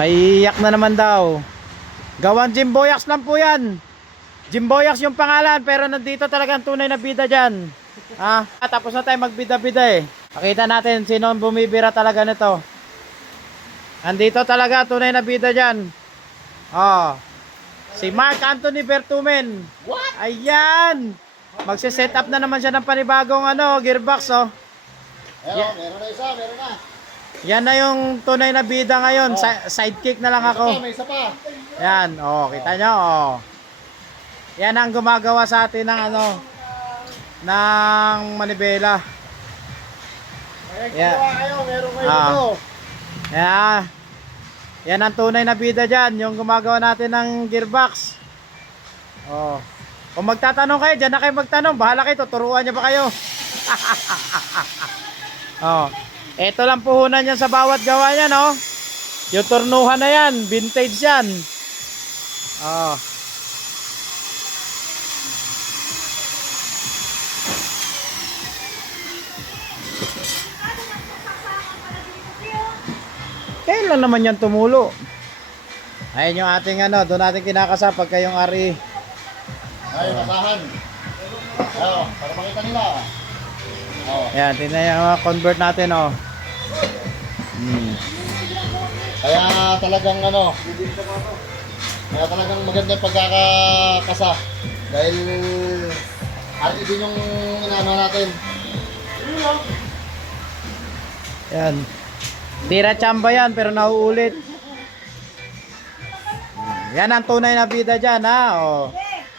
Maiiyak na naman daw. Gawang Jimboyax lang po yan. Jimboyax yung pangalan, pero nandito talagang tunay na bida dyan. Tapos na tayo magbida-bida eh. Pakita natin sino ang bumibira talaga nito. Nandito talaga tunay na bida dyan. Si Mark Anthony Bertumen. What? Ayan. Magse-set up na naman siya ng panibagong gearbox Meron na isa, meron na. Yan na yung tunay na bida ngayon. Sidekick na lang ako. May isa pa. Yan, kita nyo, Yan ang gumagawa sa atin ng ng manibela. Kaya kayo, meron kayo dito. Yan ang tunay na bida dyan, yung gumagawa natin ng gearbox. Kung magtatanong kayo, dyan na kayo magtanong. Bahala kayo, tuturuan nyo ba kayo? Ito lang puhunan yan sa bawat gawa yan, Yung turnuhan na yan, vintage yan. Kailan naman yan tumulo? Ayun yung ating doon natin kinakasa pagka yung RE. Ayun, kasahan. Para makita nila. Yan, tingnan yung convert natin, Kaya talagang kaya talagang maganda yung pagkakakasa. Dahil RE din yung inaano natin. Yan. Tira chamba yan pero nauulit. Yan ang tunay na bida dyan,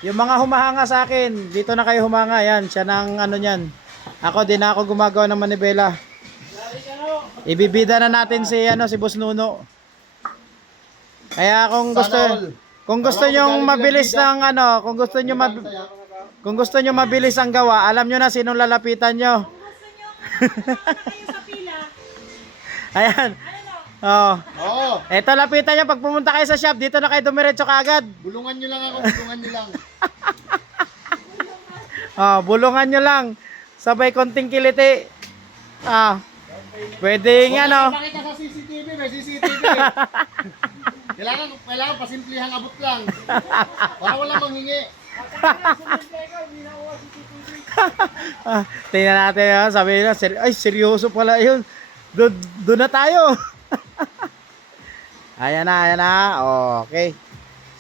Yung mga humahanga sa akin, dito na kayo humanga. Yan, siya ng niyan. Ako din ako gumagawa ng manibela. Ibibida na natin si Boss Nuno. Kaya kung gusto niyo mabilis ng kung gusto niyo mabilis ang gawa, alam niyo na sinong lalapitan niyo. Ayan. Eto, lapitan niyo pag pumunta kayo sa shop, dito na kayo dumiretso kaagad. Bulungan niyo lang ako, bulungan niyo lang. Bulungan niyo lang. Sabay konting kiliti. Pwede nga, Makita sa CCTV, may CCTV. Kailangan pasimplihang abot lang. Para walang manghingi. Tingnan natin, sabi nila, ay seryoso pala yun. Doon na tayo. Ayan na. Okay.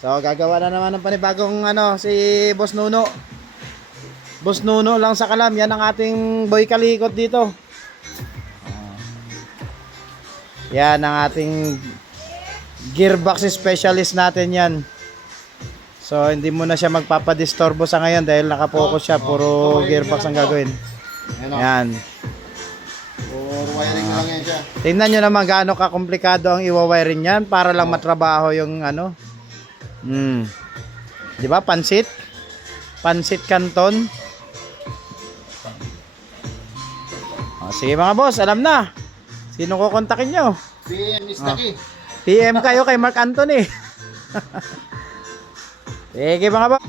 So gagawa na naman ng panibagong si Boss Nuno. Boss Nuno lang sa kalam. Yan ang ating boy kalikot dito. Yan ang ating gearbox specialist natin yan. So hindi mo na siya magpapadisturbo sa ngayon dahil nakapokus siya. Puro gearbox ang gagawin. Yan. Wiring lang yan siya. Tingnan nyo naman gaano kakomplikado ang iwa-wiring yan para lang matrabaho yung Di ba? Pansit Canton. Sige mga boss, alam na. Sino ko kontakin nyo? PM Miss Taki. PM kayo kay Mark Anthony. Sige mga boss.